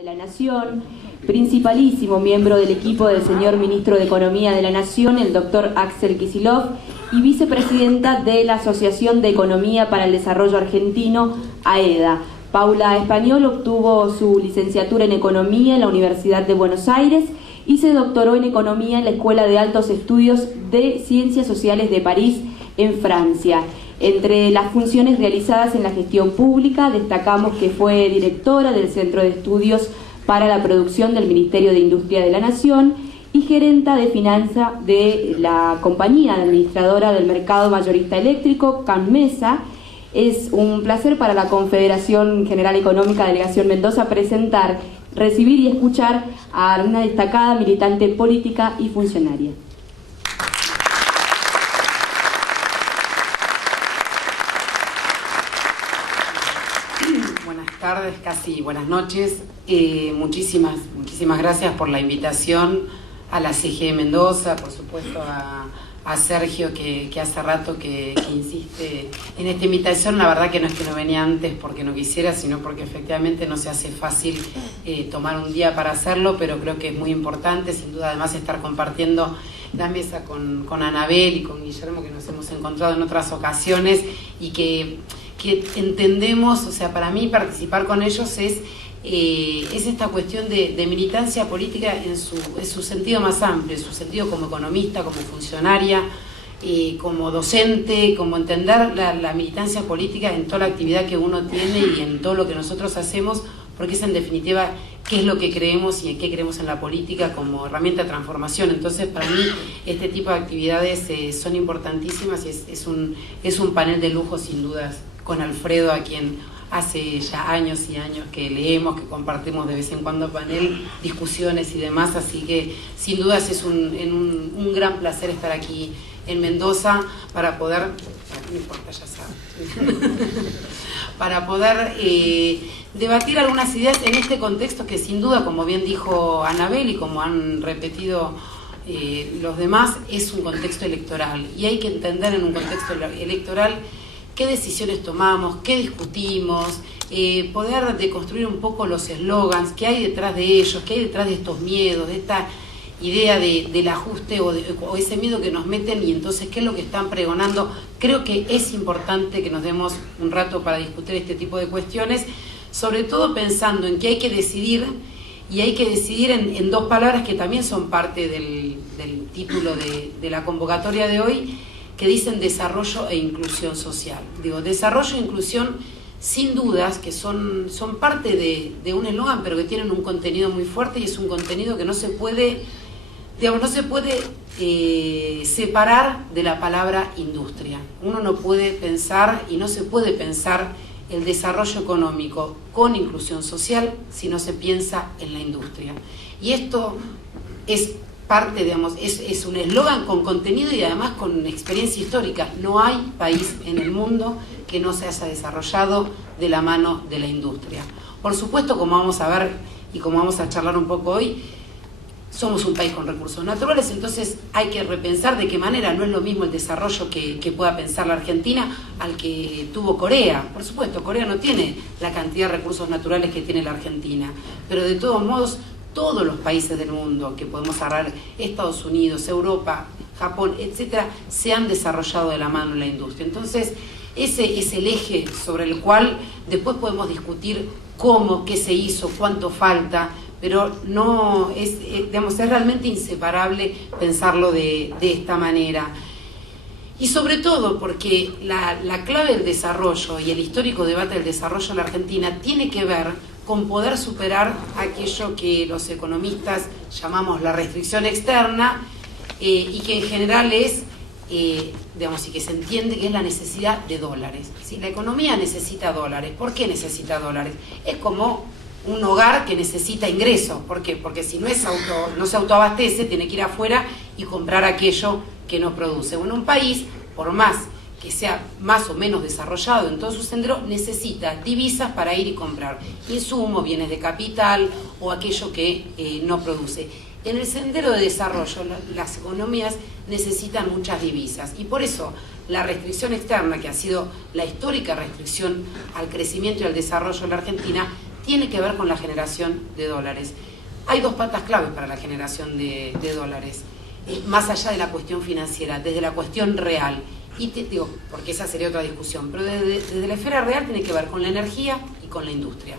de la Nación, principalísimo miembro del equipo del señor Ministro de Economía de la Nación, el doctor Axel Kicillof, y vicepresidenta de la Asociación de Economía para el Desarrollo Argentino, AEDA. Paula Español obtuvo su licenciatura en Economía en la Universidad de Buenos Aires y se doctoró en Economía en la Escuela de Altos Estudios de Ciencias Sociales de París, en Francia. Entre las funciones realizadas en la gestión pública, destacamos que fue directora del Centro de Estudios para la Producción del Ministerio de Industria de la Nación y gerenta de finanza de la compañía administradora del mercado mayorista eléctrico, CANMESA. Es un placer para la Confederación General Económica Delegación Mendoza presentar, recibir y escuchar a una destacada militante política y funcionaria. Buenas tardes, casi buenas noches. Muchísimas gracias por la invitación a la CGE Mendoza, por supuesto a Sergio que hace rato que insiste en esta invitación. La verdad que no es que no venía antes porque no quisiera, sino porque efectivamente no se hace fácil tomar un día para hacerlo, pero creo que es muy importante, sin duda, además estar compartiendo la mesa con Anabel y con Guillermo, que nos hemos encontrado en otras ocasiones y que entendemos, o sea, para mí participar con ellos es esta cuestión de militancia política en su sentido más amplio, en su sentido como economista, como funcionaria, como docente, como entender la militancia política en toda la actividad que uno tiene y en todo lo que nosotros hacemos, porque es en definitiva qué es lo que creemos y en qué creemos en la política como herramienta de transformación. Entonces, para mí este tipo de actividades son importantísimas y es un panel de lujo sin dudas, con Alfredo, a quien hace ya años y años que leemos, que compartimos de vez en cuando panel, discusiones y demás, así que sin dudas es un gran placer estar aquí en Mendoza para poder, no importa, ya saben, para poder debatir algunas ideas en este contexto que sin duda, como bien dijo Anabel y como han repetido los demás, es un contexto electoral y hay que entender en un contexto electoral qué decisiones tomamos, qué discutimos, poder deconstruir un poco los eslogans, qué hay detrás de ellos, qué hay detrás de estos miedos, de esta idea del ajuste o ese miedo que nos meten y entonces qué es lo que están pregonando. Creo que es importante que nos demos un rato para discutir este tipo de cuestiones, sobre todo pensando en que hay que decidir, y hay que decidir en dos palabras que también son parte del título de la convocatoria de hoy, que dicen desarrollo e inclusión social. Digo, desarrollo e inclusión sin dudas que son parte de un eslogan, pero que tienen un contenido muy fuerte y es un contenido que no se puede, digamos, no se puede separar de la palabra industria. Uno no puede pensar y no se puede pensar el desarrollo económico con inclusión social si no se piensa en la industria. Y esto es parte, digamos, es un eslogan con contenido y además con experiencia histórica. No hay país en el mundo que no se haya desarrollado de la mano de la industria. Por supuesto, como vamos a ver y como vamos a charlar un poco hoy, somos un país con recursos naturales, entonces hay que repensar de qué manera. No es lo mismo el desarrollo que pueda pensar la Argentina al que tuvo Corea. Por supuesto, Corea no tiene la cantidad de recursos naturales que tiene la Argentina, pero de todos modos todos los países del mundo que podemos hablar, Estados Unidos, Europa, Japón, etcétera, se han desarrollado de la mano en la industria. Entonces, ese es el eje sobre el cual después podemos discutir cómo, qué se hizo, cuánto falta, pero no es, digamos, es realmente inseparable pensarlo de esta manera. Y sobre todo porque la clave del desarrollo y el histórico debate del desarrollo en la Argentina tiene que ver con poder superar aquello que los economistas llamamos la restricción externa y que en general es, digamos, y que se entiende que es la necesidad de dólares. ¿Sí? La economía necesita dólares. ¿Por qué necesita dólares? Es como un hogar que necesita ingresos. ¿Por qué? Porque si no se autoabastece, tiene que ir afuera y comprar aquello que no produce. Bueno, un país, por más que sea más o menos desarrollado en todo su sendero, necesita divisas para ir y comprar insumos, bienes de capital o aquello que no produce. En el sendero de desarrollo, las economías necesitan muchas divisas y por eso la restricción externa, que ha sido la histórica restricción al crecimiento y al desarrollo de la Argentina, tiene que ver con la generación de dólares. Hay dos patas claves para la generación de dólares, más allá de la cuestión financiera, desde la cuestión real. Y te digo, porque esa sería otra discusión, pero desde la esfera real tiene que ver con la energía y con la industria.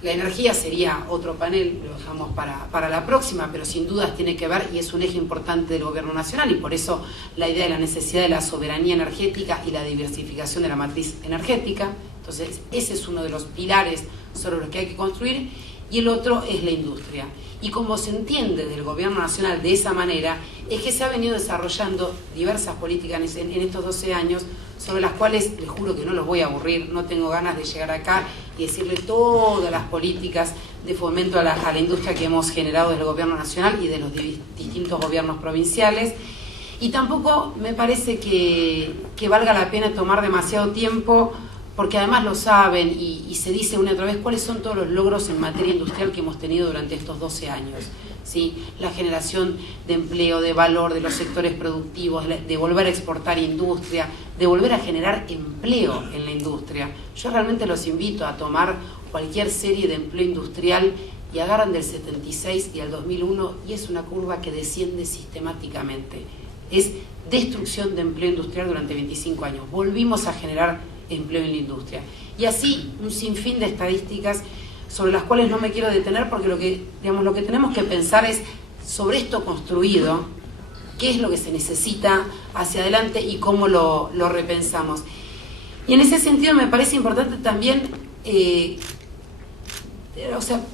La energía sería otro panel, lo dejamos para la próxima, pero sin dudas tiene que ver y es un eje importante del gobierno nacional, y por eso la idea de la necesidad de la soberanía energética y la diversificación de la matriz energética. Entonces ese es uno de los pilares sobre los que hay que construir, y el otro es la industria. Y como se entiende del gobierno nacional de esa manera, es que se ha venido desarrollando diversas políticas en estos 12 años, sobre las cuales les juro que no los voy a aburrir, no tengo ganas de llegar acá y decirle todas las políticas de fomento a la industria que hemos generado desde el gobierno nacional y de los distintos gobiernos provinciales. Y tampoco me parece que valga la pena tomar demasiado tiempo, porque además lo saben y se dice una y otra vez cuáles son todos los logros en materia industrial que hemos tenido durante estos 12 años. ¿Sí? La generación de empleo, de valor, de los sectores productivos, de volver a exportar industria, de volver a generar empleo en la industria. Yo realmente los invito a tomar cualquier serie de empleo industrial y agarran del 76 y al 2001 y es una curva que desciende sistemáticamente. Es destrucción de empleo industrial durante 25 años. Volvimos a generar empleo en la industria. Y así un sinfín de estadísticas sobre las cuales no me quiero detener, porque lo que tenemos que pensar es sobre esto construido, qué es lo que se necesita hacia adelante y cómo lo repensamos. Y en ese sentido me parece importante también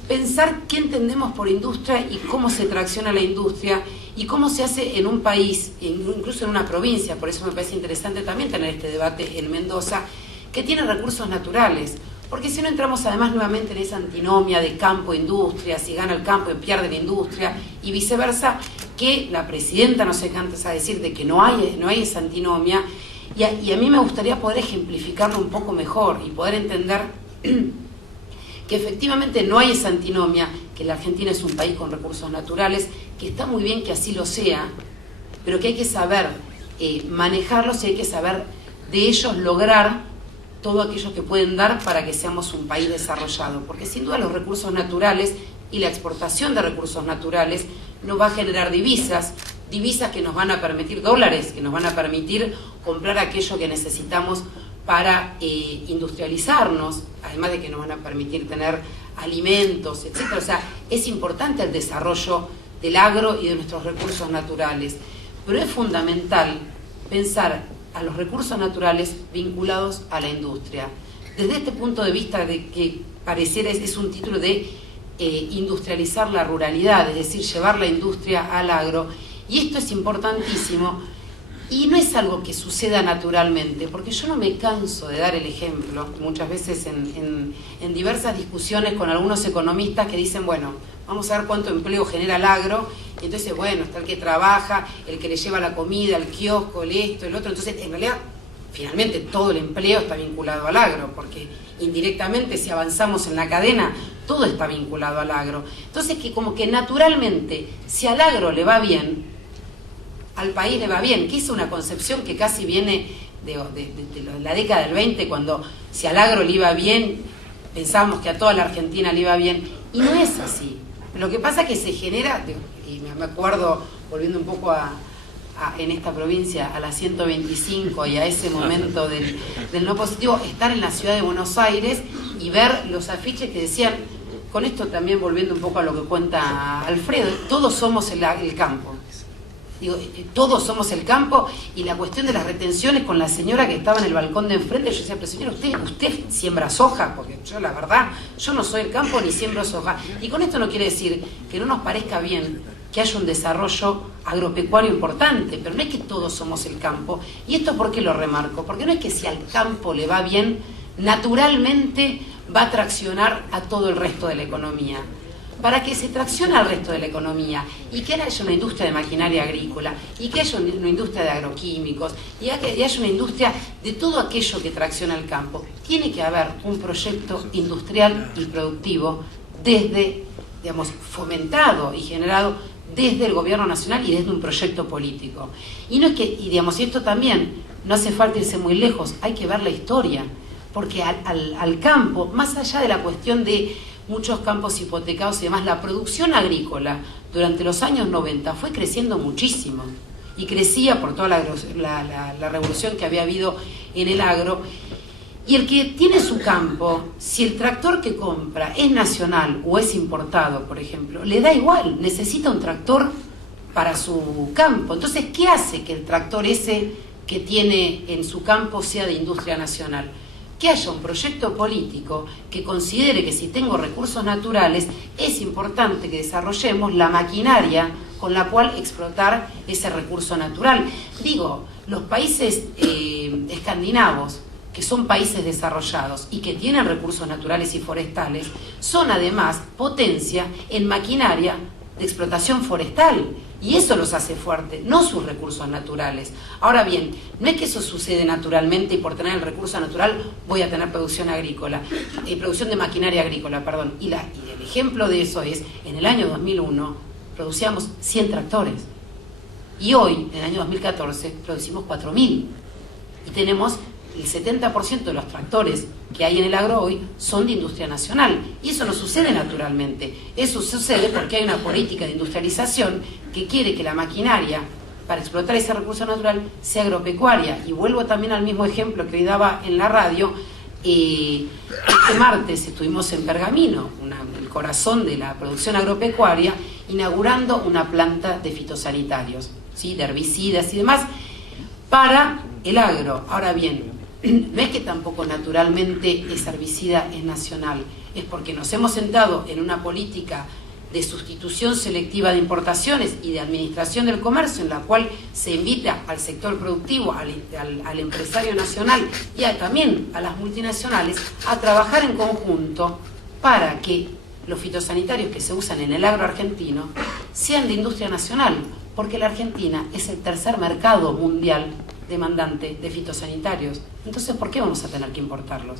pensar qué entendemos por industria y cómo se tracciona la industria y cómo se hace en un país, incluso en una provincia. Por eso me parece interesante también tener este debate en Mendoza, que tiene recursos naturales. Porque si no entramos además nuevamente en esa antinomia de campo-industria, si gana el campo y pierde la industria, y viceversa, que la presidenta no se cansa a decir de que no hay esa antinomia, y a mí me gustaría poder ejemplificarlo un poco mejor y poder entender que efectivamente no hay esa antinomia, que la Argentina es un país con recursos naturales, que está muy bien que así lo sea, pero que hay que saber manejarlos y hay que saber de ellos lograr todo aquello que pueden dar para que seamos un país desarrollado, porque sin duda los recursos naturales y la exportación de recursos naturales nos va a generar divisas que nos van a permitir, dólares que nos van a permitir comprar aquello que necesitamos para industrializarnos, además de que nos van a permitir tener alimentos, etcétera. O sea, es importante el desarrollo del agro y de nuestros recursos naturales, pero es fundamental pensar a los recursos naturales vinculados a la industria. Desde este punto de vista de que pareciera es un título de industrializar la ruralidad, es decir, llevar la industria al agro, y esto es importantísimo, y no es algo que suceda naturalmente, porque yo no me canso de dar el ejemplo, muchas veces en diversas discusiones con algunos economistas que dicen, bueno, vamos a ver cuánto empleo genera el agro, y entonces, bueno, está el que trabaja, el que le lleva la comida, el kiosco, el esto, el otro. Entonces, en realidad, finalmente todo el empleo está vinculado al agro, porque indirectamente, si avanzamos en la cadena, todo está vinculado al agro. Entonces, que como que naturalmente, si al agro le va bien, al país le va bien, que es una concepción que casi viene de la década del 20, cuando si al agro le iba bien, pensábamos que a toda la Argentina le iba bien, y no es así. Lo que pasa es que se genera, y me acuerdo, volviendo un poco en esta provincia, a la 125 y a ese momento del no positivo, estar en la ciudad de Buenos Aires y ver los afiches que decían, con esto también volviendo un poco a lo que cuenta Alfredo, todos somos el campo. Digo, todos somos el campo, y la cuestión de las retenciones con la señora que estaba en el balcón de enfrente, yo decía, pero señora, usted siembra soja, porque yo la verdad, yo no soy el campo ni siembro soja. Y con esto no quiere decir que no nos parezca bien que haya un desarrollo agropecuario importante, pero no es que todos somos el campo. Y esto ¿por qué lo remarco? Porque no es que si al campo le va bien, naturalmente va a traccionar a todo el resto de la economía. Para que se traccione al resto de la economía y que haya una industria de maquinaria agrícola y que haya una industria de agroquímicos y que haya una industria de todo aquello que tracciona el campo, tiene que haber un proyecto industrial y productivo desde, digamos, fomentado y generado desde el gobierno nacional y desde un proyecto político. Y no es que, y digamos, y esto también, no hace falta irse muy lejos, hay que ver la historia. porque al campo, más allá de la cuestión de muchos campos hipotecados y demás, la producción agrícola durante los años 90 fue creciendo muchísimo, y crecía por toda la revolución que había habido en el agro. Y el que tiene su campo, si el tractor que compra es nacional o es importado, por ejemplo, le da igual, necesita un tractor para su campo. Entonces, ¿qué hace que el tractor ese que tiene en su campo sea de industria nacional? Que haya un proyecto político que considere que si tengo recursos naturales es importante que desarrollemos la maquinaria con la cual explotar ese recurso natural. Digo, los países escandinavos, que son países desarrollados y que tienen recursos naturales y forestales, son además potencia en maquinaria de explotación forestal, y eso los hace fuertes, no sus recursos naturales. Ahora bien, no es que eso sucede naturalmente y por tener el recurso natural voy a tener producción agrícola, producción de maquinaria agrícola, perdón. Y el ejemplo de eso es, en el año 2001 producíamos 100 tractores y hoy, en el año 2014, producimos 4.000 y tenemos el 70% de los tractores que hay en el agro hoy son de industria nacional, y eso no sucede naturalmente, eso sucede porque hay una política de industrialización que quiere que la maquinaria para explotar ese recurso natural sea agropecuaria. Y vuelvo también al mismo ejemplo que hoy daba en la radio. Este martes estuvimos en Pergamino, el corazón de la producción agropecuaria, inaugurando una planta de fitosanitarios, ¿sí?, de herbicidas y demás para el agro. Ahora bien, no es que tampoco naturalmente ese herbicida es nacional, es porque nos hemos sentado en una política de sustitución selectiva de importaciones y de administración del comercio, en la cual se invita al sector productivo, al empresario nacional y también a las multinacionales a trabajar en conjunto para que los fitosanitarios que se usan en el agro argentino sean de industria nacional, porque la Argentina es el tercer mercado mundial demandante de fitosanitarios. Entonces, ¿por qué vamos a tener que importarlos?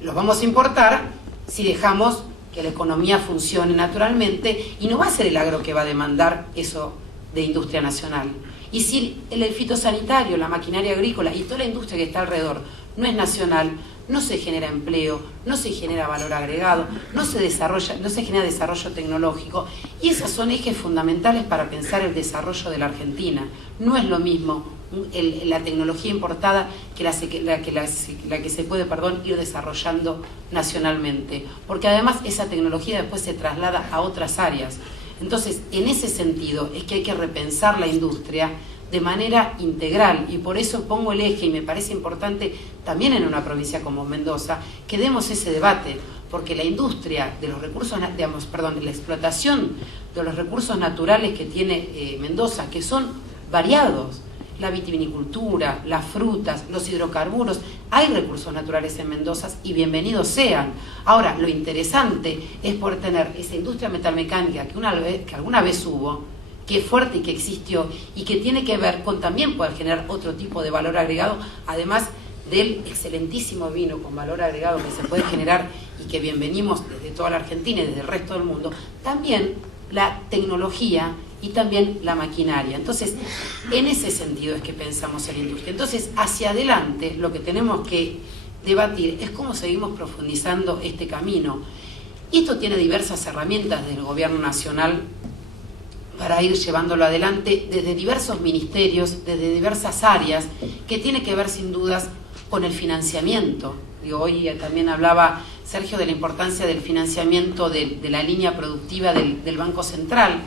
Los vamos a importar si dejamos que la economía funcione naturalmente, y no va a ser el agro que va a demandar eso de industria nacional. Y si el fitosanitario, la maquinaria agrícola y toda la industria que está alrededor no es nacional, no se genera empleo, no se genera valor agregado, no se genera desarrollo tecnológico, y esos son ejes fundamentales para pensar el desarrollo de la Argentina. No es lo mismo la tecnología importada que la que se puede, ir desarrollando nacionalmente, porque además esa tecnología después se traslada a otras áreas. Entonces, en ese sentido es que hay que repensar la industria de manera integral, y por eso pongo el eje, y me parece importante también en una provincia como Mendoza que demos ese debate, porque la industria de los recursos, la explotación de los recursos naturales que tiene Mendoza, que son variados, la vitivinicultura, las frutas, los hidrocarburos, hay recursos naturales en Mendoza y bienvenidos sean. Ahora, lo interesante es poder tener esa industria metalmecánica que alguna vez hubo, que es fuerte y que existió, y que tiene que ver con también poder generar otro tipo de valor agregado, además del excelentísimo vino con valor agregado que se puede generar y que bienvenimos desde toda la Argentina y desde el resto del mundo, también la tecnología y también la maquinaria. Entonces, en ese sentido es que pensamos en la industria. Entonces, hacia adelante, lo que tenemos que debatir es cómo seguimos profundizando este camino. Y esto tiene diversas herramientas del gobierno nacional para ir llevándolo adelante desde diversos ministerios, desde diversas áreas, que tiene que ver sin dudas con el financiamiento. Hoy también hablaba Sergio de la importancia del financiamiento de la línea productiva del Banco Central,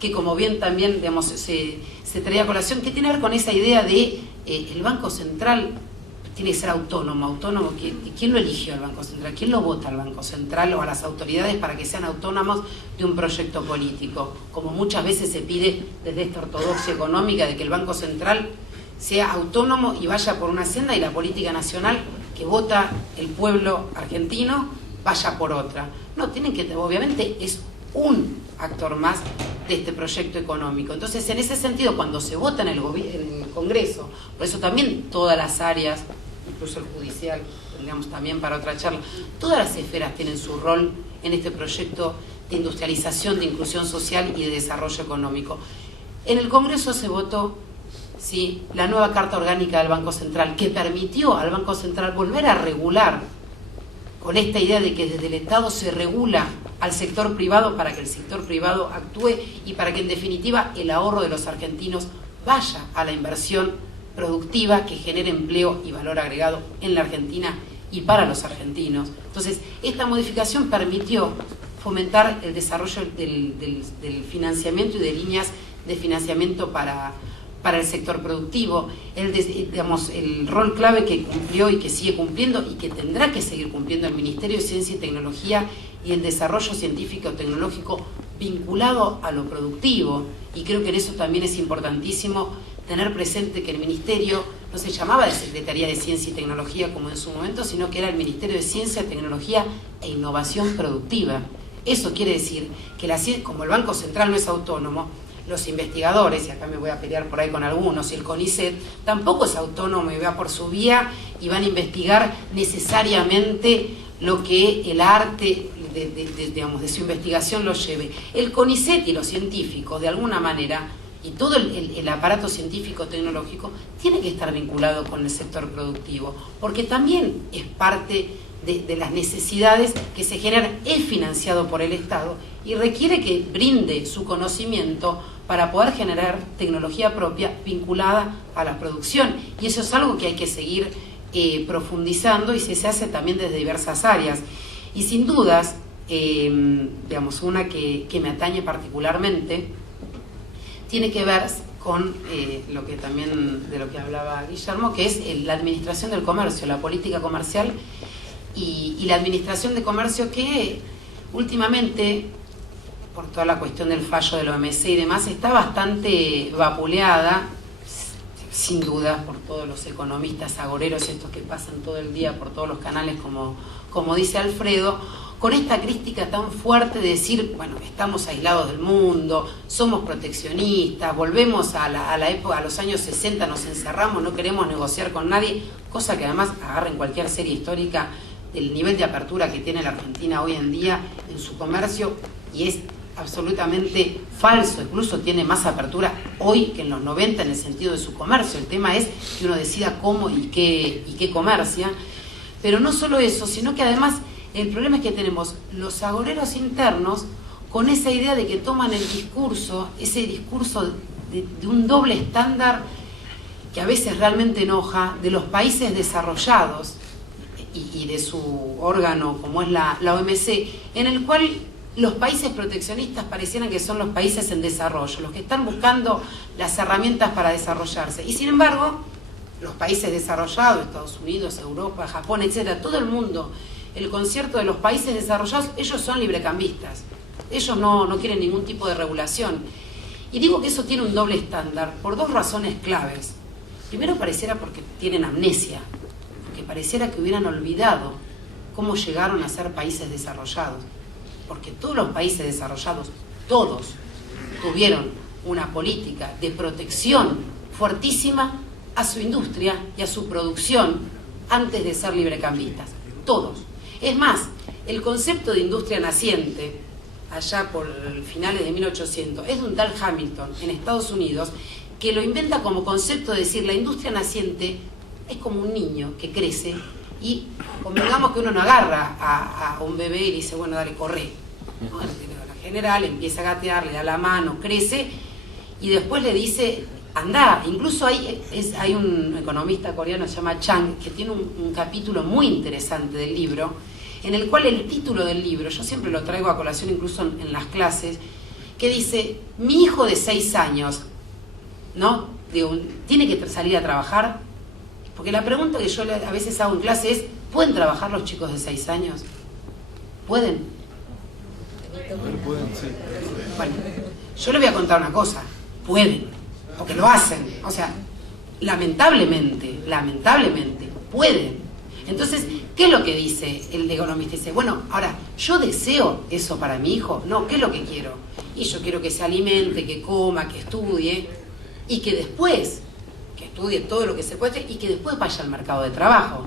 que como bien también se traía a colación, que tiene que ver con esa idea de el Banco Central tiene que ser autónomo. ¿Quién lo eligió el Banco Central? ¿Quién lo vota al Banco Central o a las autoridades para que sean autónomos de un proyecto político? Como muchas veces se pide desde esta ortodoxia económica de que el Banco Central sea autónomo y vaya por una senda, y la política nacional que vota el pueblo argentino vaya por otra. No, obviamente es un actor más de este proyecto económico. Entonces, en ese sentido, cuando se vota en el Congreso, por eso también todas las áreas, incluso el judicial, tendríamos también para otra charla, todas las esferas tienen su rol en este proyecto de industrialización, de inclusión social y de desarrollo económico. En el Congreso se votó ¿sí?, la nueva Carta Orgánica del Banco Central, que permitió al Banco Central volver a regular, con esta idea de que desde el Estado se regula al sector privado para que el sector privado actúe y para que en definitiva el ahorro de los argentinos vaya a la inversión productiva que genere empleo y valor agregado en la Argentina y para los argentinos. Entonces, esta modificación permitió fomentar el desarrollo del financiamiento y de líneas de financiamiento para el sector productivo, el rol clave que cumplió y que sigue cumpliendo y que tendrá que seguir cumpliendo el Ministerio de Ciencia y Tecnología y el desarrollo científico-tecnológico vinculado a lo productivo. Y creo que en eso también es importantísimo tener presente que el Ministerio no se llamaba de Secretaría de Ciencia y Tecnología como en su momento, sino que era el Ministerio de Ciencia, Tecnología e Innovación Productiva. Eso quiere decir que como el Banco Central no es autónomo, los investigadores, y acá me voy a pelear por ahí con algunos, y el CONICET tampoco es autónomo y va por su vía y van a investigar necesariamente lo que el arte de su investigación lo lleve. El CONICET y los científicos, de alguna manera, y todo el aparato científico-tecnológico tiene que estar vinculado con el sector productivo, porque también es parte de las necesidades que se generan, es financiado por el Estado y requiere que brinde su conocimiento para poder generar tecnología propia vinculada a la producción. Y eso es algo que hay que seguir profundizando y se hace también desde diversas áreas. Y sin dudas, una que me atañe particularmente, tiene que ver con de lo que hablaba Guillermo, que es la administración del comercio, la política comercial y la administración de comercio, que últimamente, por toda la cuestión del fallo de la OMC y demás, está bastante vapuleada, sin duda, por todos los economistas agoreros, estos que pasan todo el día por todos los canales, como dice Alfredo, con esta crítica tan fuerte de decir, bueno, estamos aislados del mundo, somos proteccionistas, volvemos a la época, a los años 60, nos encerramos, no queremos negociar con nadie, cosa que además agarren cualquier serie histórica del nivel de apertura que tiene la Argentina hoy en día en su comercio, y es absolutamente falso, incluso tiene más apertura hoy que en los 90 en el sentido de su comercio. El tema es que uno decida cómo y qué comercia, pero no solo eso, sino que además el problema es que tenemos los agoreros internos con esa idea de que toman el discurso, ese discurso de un doble estándar que a veces realmente enoja, de los países desarrollados y de su órgano como es la OMC, en el cual los países proteccionistas parecieran que son los países en desarrollo, los que están buscando las herramientas para desarrollarse. Y sin embargo, los países desarrollados, Estados Unidos, Europa, Japón, etcétera, todo el mundo, el concierto de los países desarrollados, ellos son librecambistas. Ellos no quieren ningún tipo de regulación. Y digo que eso tiene un doble estándar por dos razones claves. Primero, pareciera porque tienen amnesia, porque pareciera que hubieran olvidado cómo llegaron a ser países desarrollados. Porque todos los países desarrollados, todos, tuvieron una política de protección fuertísima a su industria y a su producción antes de ser librecambistas. Todos. Es más, el concepto de industria naciente, allá por finales de 1800, es de un tal Hamilton en Estados Unidos, que lo inventa como concepto de decir, la industria naciente es como un niño que crece y convengamos que uno no agarra a un bebé y dice, bueno, dale, corre. No, la general empieza a gatear, le da la mano, crece y después le dice, anda. Incluso hay un economista coreano, se llama Chang, que tiene un capítulo muy interesante del libro, en el cual el título del libro, yo siempre lo traigo a colación incluso en las clases, que dice, mi hijo de 6 años, ¿no? Digo, ¿tiene que salir a trabajar? Porque la pregunta que yo a veces hago en clase es, ¿pueden trabajar los chicos de 6 años? ¿Pueden? Pueden, sí. Bueno, yo les voy a contar una cosa, pueden, porque lo hacen, o sea, lamentablemente, pueden. Entonces, ¿qué es lo que dice el economista? Dice, bueno, ahora, ¿yo deseo eso para mi hijo? No, ¿qué es lo que quiero? Y yo quiero que se alimente, que coma, que estudie, y que después, que estudie todo lo que se puede, y que después vaya al mercado de trabajo,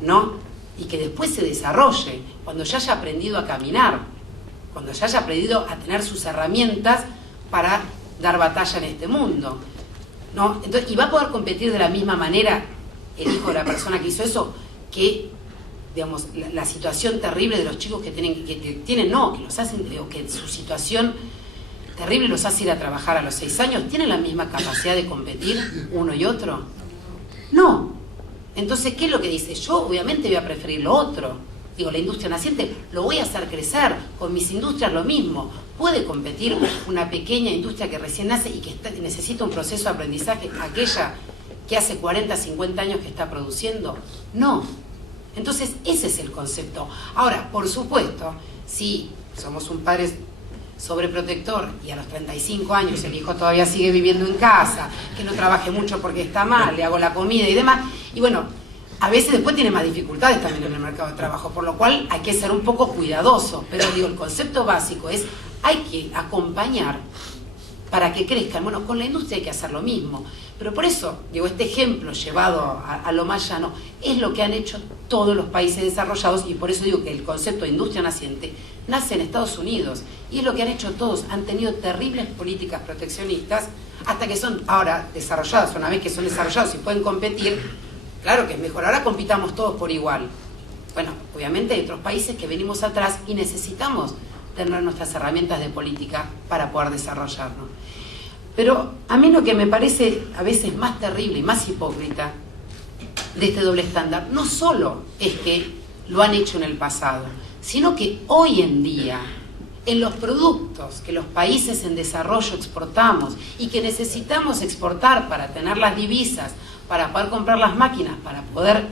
¿no? Y que después se desarrolle, cuando ya haya aprendido a caminar, cuando ya haya aprendido a tener sus herramientas para dar batalla en este mundo. ¿no? Entonces, y va a poder competir de la misma manera el hijo de la persona que hizo eso, que, digamos, la situación terrible de los chicos que los hacen, o que su situación terrible los hace ir a trabajar a los 6 años, ¿tienen la misma capacidad de competir uno y otro? No. Entonces, ¿qué es lo que dice? Yo obviamente voy a preferir lo otro. Digo, la industria naciente lo voy a hacer crecer, con mis industrias lo mismo. ¿Puede competir una pequeña industria que recién nace y que necesita un proceso de aprendizaje, aquella que hace 40, 50 años que está produciendo? No. Entonces, ese es el concepto. Ahora, por supuesto, si somos un padre sobreprotector y a los 35 años el hijo todavía sigue viviendo en casa, que no trabaje mucho porque está mal, le hago la comida y demás, y bueno, a veces después tiene más dificultades también en el mercado de trabajo, por lo cual hay que ser un poco cuidadoso, pero digo, el concepto básico es, hay que acompañar para que crezcan. Bueno, con la industria hay que hacer lo mismo, pero por eso, digo, este ejemplo llevado a lo más llano es lo que han hecho todos los países desarrollados, y por eso digo que el concepto de industria naciente nace en Estados Unidos, y es lo que han hecho todos. Han tenido terribles políticas proteccionistas hasta que son ahora desarrolladas. Una vez que son desarrollados y pueden competir, claro que es mejor, ahora compitamos todos por igual. Bueno, obviamente hay otros países que venimos atrás y necesitamos tener nuestras herramientas de política para poder desarrollarnos. Pero a mí lo que me parece a veces más terrible y más hipócrita de este doble estándar, no solo es que lo han hecho en el pasado, sino que hoy en día, en los productos que los países en desarrollo exportamos y que necesitamos exportar para tener las divisas, para poder comprar las máquinas, para poder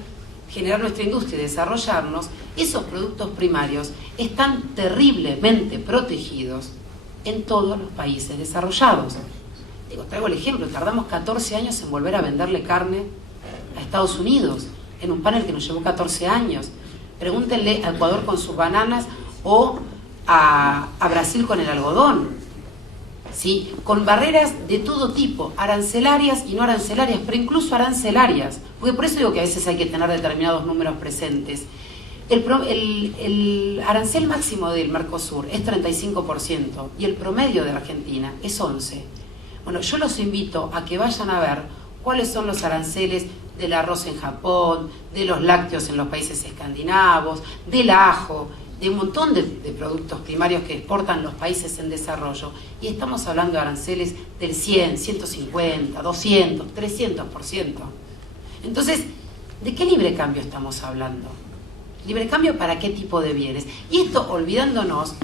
generar nuestra industria y desarrollarnos, esos productos primarios están terriblemente protegidos en todos los países desarrollados. Digo, traigo el ejemplo, tardamos 14 años en volver a venderle carne a Estados Unidos, en un panel que nos llevó 14 años. Pregúntenle a Ecuador con sus bananas o a Brasil con el algodón, ¿sí? Con barreras de todo tipo, arancelarias y no arancelarias, pero incluso arancelarias, porque por eso digo que a veces hay que tener determinados números presentes. El arancel máximo del Mercosur es 35% y el promedio de Argentina es 11%. Bueno, yo los invito a que vayan a ver cuáles son los aranceles del arroz en Japón, de los lácteos en los países escandinavos, del ajo, de un montón de productos primarios que exportan los países en desarrollo, y estamos hablando de aranceles del 100, 150, 200, 300%. Entonces, ¿de qué libre cambio estamos hablando? ¿Libre cambio para qué tipo de bienes? Y esto olvidándonos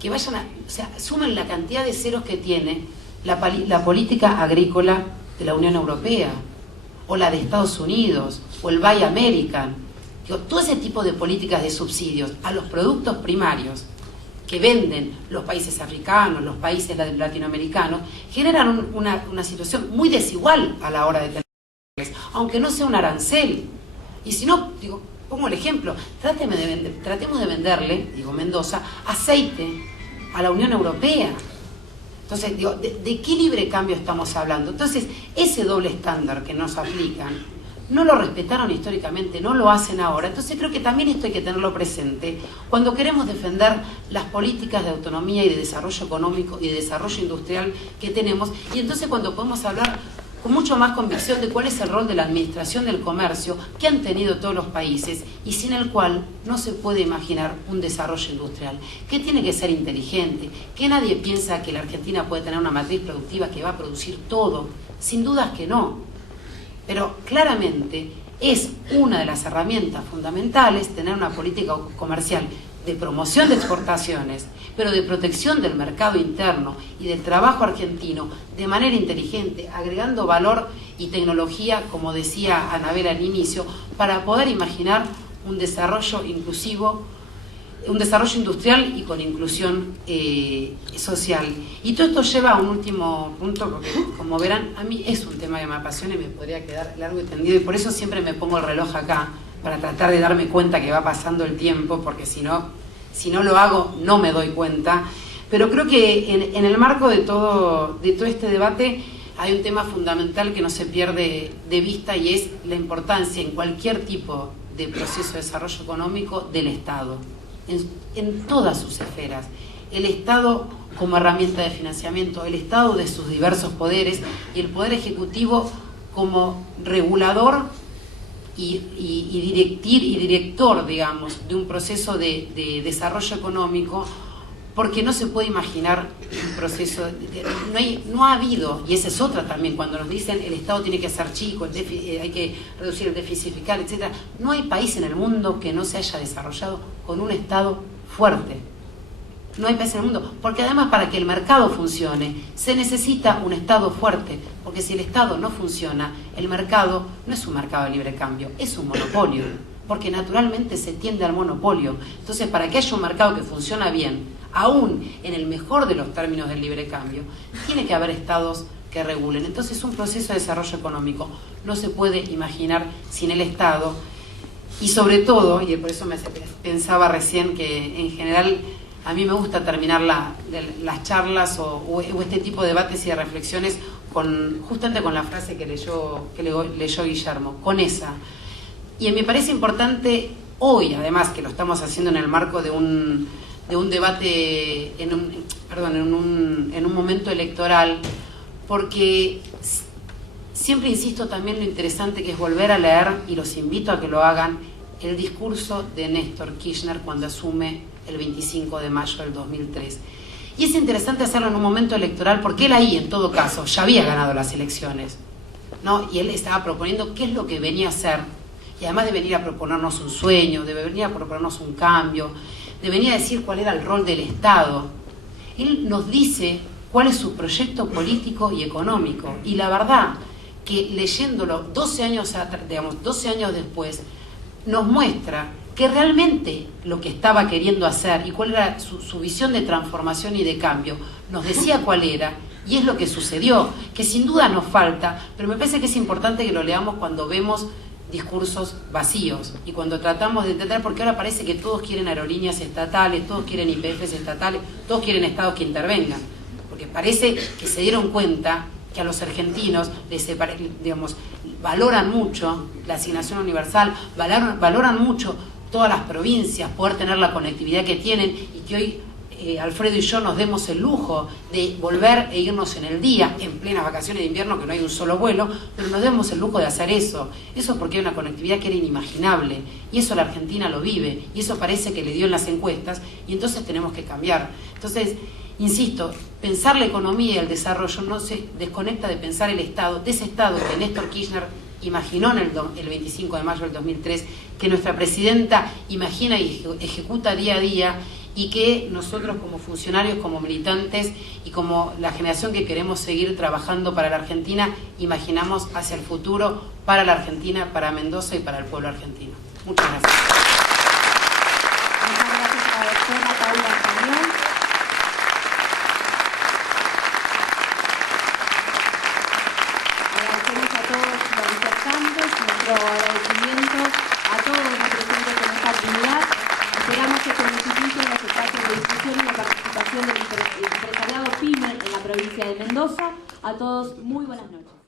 que vayan o sea, sumen la cantidad de ceros que tiene la política agrícola de la Unión Europea, o la de Estados Unidos, o el Buy American. Todo ese tipo de políticas de subsidios a los productos primarios que venden los países africanos, los países latinoamericanos, generan una situación muy desigual a la hora de tenerles, aunque no sea un arancel. Y si no, digo, pongo el ejemplo, tratemos de venderle, digo Mendoza, aceite a la Unión Europea. Entonces, digo, ¿de qué libre cambio estamos hablando? Entonces, ese doble estándar que nos aplican, no lo respetaron históricamente, no lo hacen ahora. Entonces creo que también esto hay que tenerlo presente cuando queremos defender las políticas de autonomía y de desarrollo económico y de desarrollo industrial que tenemos, y entonces cuando podemos hablar con mucho más convicción de cuál es el rol de la administración del comercio que han tenido todos los países y sin el cual no se puede imaginar un desarrollo industrial, que tiene que ser inteligente, que nadie piensa que la Argentina puede tener una matriz productiva que va a producir todo, sin dudas que no. Pero claramente es una de las herramientas fundamentales tener una política comercial de promoción de exportaciones, pero de protección del mercado interno y del trabajo argentino de manera inteligente, agregando valor y tecnología, como decía Anabela al inicio, para poder imaginar un desarrollo inclusivo, un desarrollo industrial y con inclusión social. Y todo esto lleva a un último punto, porque como verán, a mí es un tema que me apasiona y me podría quedar largo y tendido, y por eso siempre me pongo el reloj acá, para tratar de darme cuenta que va pasando el tiempo, porque si no lo hago, no me doy cuenta. Pero creo que en el marco de todo este debate hay un tema fundamental que no se pierde de vista, y es la importancia en cualquier tipo de proceso de desarrollo económico del Estado, en todas sus esferas. el Estado como herramienta de financiamiento, el Estado de sus diversos poderes y el Poder Ejecutivo como regulador y director, digamos, de un proceso de desarrollo económico, porque no se puede imaginar un proceso, no ha habido, y esa es otra también, cuando nos dicen el Estado tiene que ser chico, hay que reducir el déficit fiscal, etc. No hay país en el mundo que no se haya desarrollado con un Estado fuerte. No hay país en el mundo, porque además para que el mercado funcione se necesita un Estado fuerte, porque si el Estado no funciona, el mercado no es un mercado de libre cambio, es un monopolio, porque naturalmente se tiende al monopolio. Entonces, para que haya un mercado que funciona bien, aún en el mejor de los términos del libre cambio, tiene que haber estados que regulen. Entonces, un proceso de desarrollo económico no se puede imaginar sin el Estado, y sobre todo, y por eso me pensaba recién que en general a mí me gusta terminar las charlas o este tipo de debates y de reflexiones justamente con la frase que leyó Guillermo, con esa. Y me parece importante hoy, además, que lo estamos haciendo en el marco de un debate, en un momento electoral, porque siempre insisto también lo interesante que es volver a leer, y los invito a que lo hagan, el discurso de Néstor Kirchner cuando asume el 25 de mayo del 2003. Y es interesante hacerlo en un momento electoral porque él ahí, en todo caso, ya había ganado las elecciones, ¿no? Y él estaba proponiendo qué es lo que venía a hacer, y además de venir a proponernos un sueño, de venir a proponernos un cambio, de venir a decir cuál era el rol del Estado. Él nos dice cuál es su proyecto político y económico, y la verdad que leyéndolo 12 años después, nos muestra que realmente lo que estaba queriendo hacer y cuál era su visión de transformación y de cambio, nos decía cuál era, y es lo que sucedió, que sin duda nos falta, pero me parece que es importante que lo leamos cuando vemos discursos vacíos y cuando tratamos de entender, porque ahora parece que todos quieren aerolíneas estatales, todos quieren YPFs estatales, todos quieren estados que intervengan, porque parece que se dieron cuenta que a los argentinos valoran mucho la asignación universal, valoran mucho todas las provincias, poder tener la conectividad que tienen, y que hoy Alfredo y yo nos demos el lujo de volver e irnos en el día, en plenas vacaciones de invierno, que no hay un solo vuelo, pero nos demos el lujo de hacer eso. Eso es porque hay una conectividad que era inimaginable, y eso la Argentina lo vive, y eso parece que le dio en las encuestas, y entonces tenemos que cambiar. Entonces, insisto, pensar la economía y el desarrollo no se desconecta de pensar el Estado, de ese Estado que Néstor Kirchner imaginó en el 25 de mayo del 2003, que nuestra presidenta imagina y ejecuta día a día, y que nosotros como funcionarios, como militantes y como la generación que queremos seguir trabajando para la Argentina, imaginamos hacia el futuro para la Argentina, para Mendoza y para el pueblo argentino. Muchas gracias. Muchas gracias a la doctora Paula Español. Agradecemos a todos los disertantes, nuestro agradecimiento a todos los presentes en esta actividad. Esperamos que se multipliquen los espacios de discusión y la participación del empresariado PYME en la provincia de Mendoza. A todos, muy buenas noches.